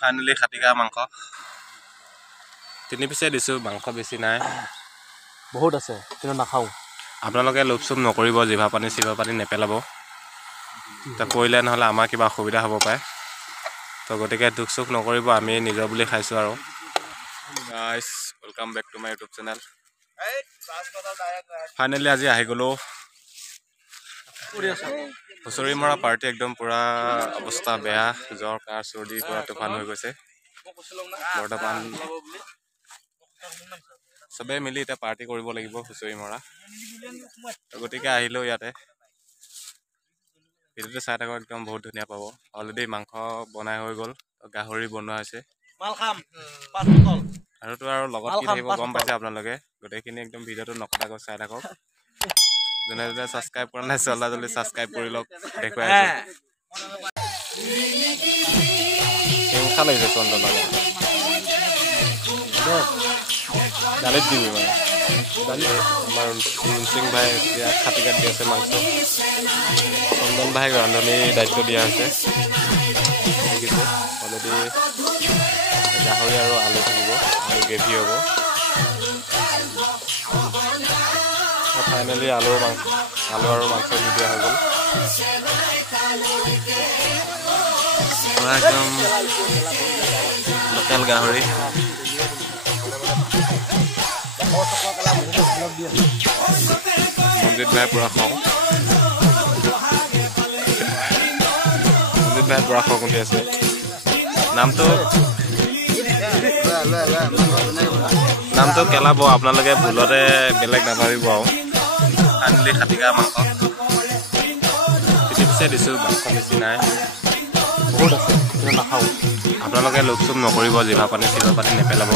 Finally খাটিকা মাংস 3 পিছে দিছোঁ মাংস বেছি নাই বহুত আছে কিন্তু নাখাওঁ আপোনালোকে লোভচুপ নকৰিব জিভা পানী চিভা পানী নেপেলাব তা পৰিলে নহলে আমাৰ কিবা অসুবিধা হ'ব পাৰে তো গতিকে দুখ সুখ নকৰিব আমি নিজৰ বুলি খাইছোঁ আৰু guys welcome back to my YouTube channel finally আজি আহি গ'লো হুঁচৰি মৰা পাৰ্টি একদম পুৰা অৱস্থা বেয়া জ্বৰ কাহ চৰ্দি পুৰা তুফান হৈ গৈছে বৰ্তমান সবে মিলি এটা পাৰ্টি কৰিব লাগিব হুঁচৰি মৰা গতিকে আহিলো ইয়াতে ভিডিঅ'টো চাই থাকক একদম বহুত ধুনীয়া পাব অলৰেডি মাংস বনাই হৈ গ'ল গাহৰি বনোৱা হৈছে আৰু তো আৰু লগত কি থাকিব গম পাইছে আপোনালোকে গোটেইখিনি একদম ভিডিঅ'টো নকটাকৈ চাই থাকক যোনে যোনে ছাবস্ক্ৰাইব কৰা নাই জল্দি জল্দি ছাবস্ক্ৰাইব কৰি লওক দেখুৱাই আছো কেনেকুৱা লাগিছে চন্দন দালিত দিবি মানে দালি আমাৰ সিং ভাই এতিয়া খাটি কাটি আছে মাংস চন্দন ভাইক ৰান্ধনি দায়িত্ব দিয়া হৈছে দেখিছে অলৰেডি গাহৰি আৰু আলু থাকিব আৰু গ্ৰেভি হ'ব ফাইনেলি আলু আৰু মাংস দি দিয়া হৈ গ'ল একদম লোকেল গাহৰি মনজিত ভাই পুৰা খং উঠি আছে নামটো কেলাব আপোনালোকে ভুলতে বেলেগ নাভাবিব আৰু ফাইনেলি খাটিকা মাংস 3 পিছে দিছোঁ মাংস বেছি নাই বহুত আছে কিন্তু নাখাওঁ আপোনালোকে লোভচুপ নকৰিব জিভা পানী চিভা পানী নেপেলাব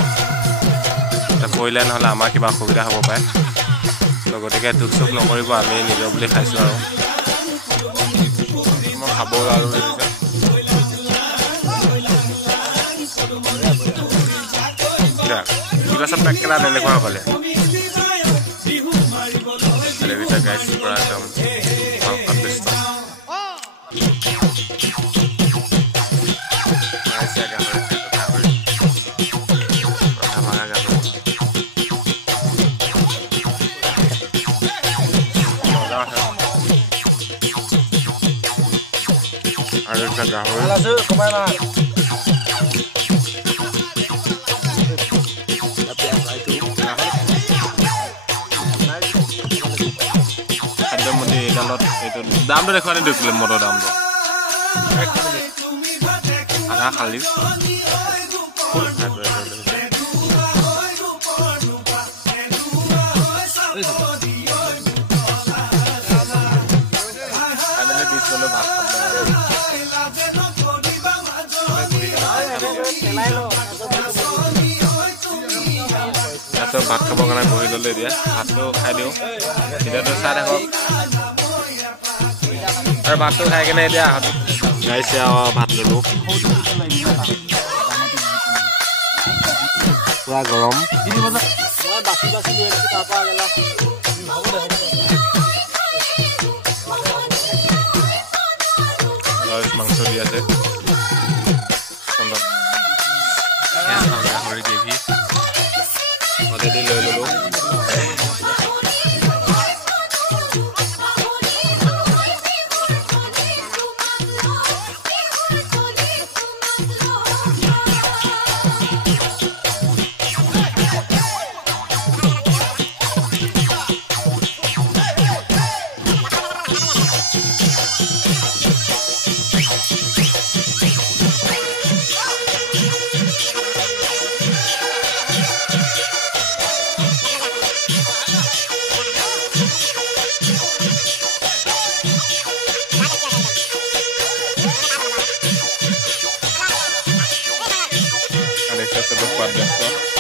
পৰিলে নহ'লে আমাৰ কিবা অসুবিধা হ'ব পাৰে তো গতিকে দুখ চুখ নকৰিব আমি নিজৰ বুলি খাইছোঁ আৰু মই খাব আৰু কিবা চব পেকেলা নেদেখুৱা হ'লে গাইছ পৰা একদম আৰু এটা গাহৰি খাদ্যমন্ত্ৰী এইডালত এইটো দামটো দেখুৱাই নিদিওঁ কিলো মদৰ দামটো আধা খালি ভাত খাবৰ কাৰণে বহি ল'লে এতিয়া ভাতটো খাই দিওঁ ভিডিঅ'টো চাই থাকক আৰু ভাতটো খাই কিনে এতিয়া গাইছে আৰু ভাত ল'লোঁ পুৰা গৰম মাংস দি আছে গাহৰি গ্ৰেভি অলৰেডি লৈ ল'লোঁ Alexa se los cuadros.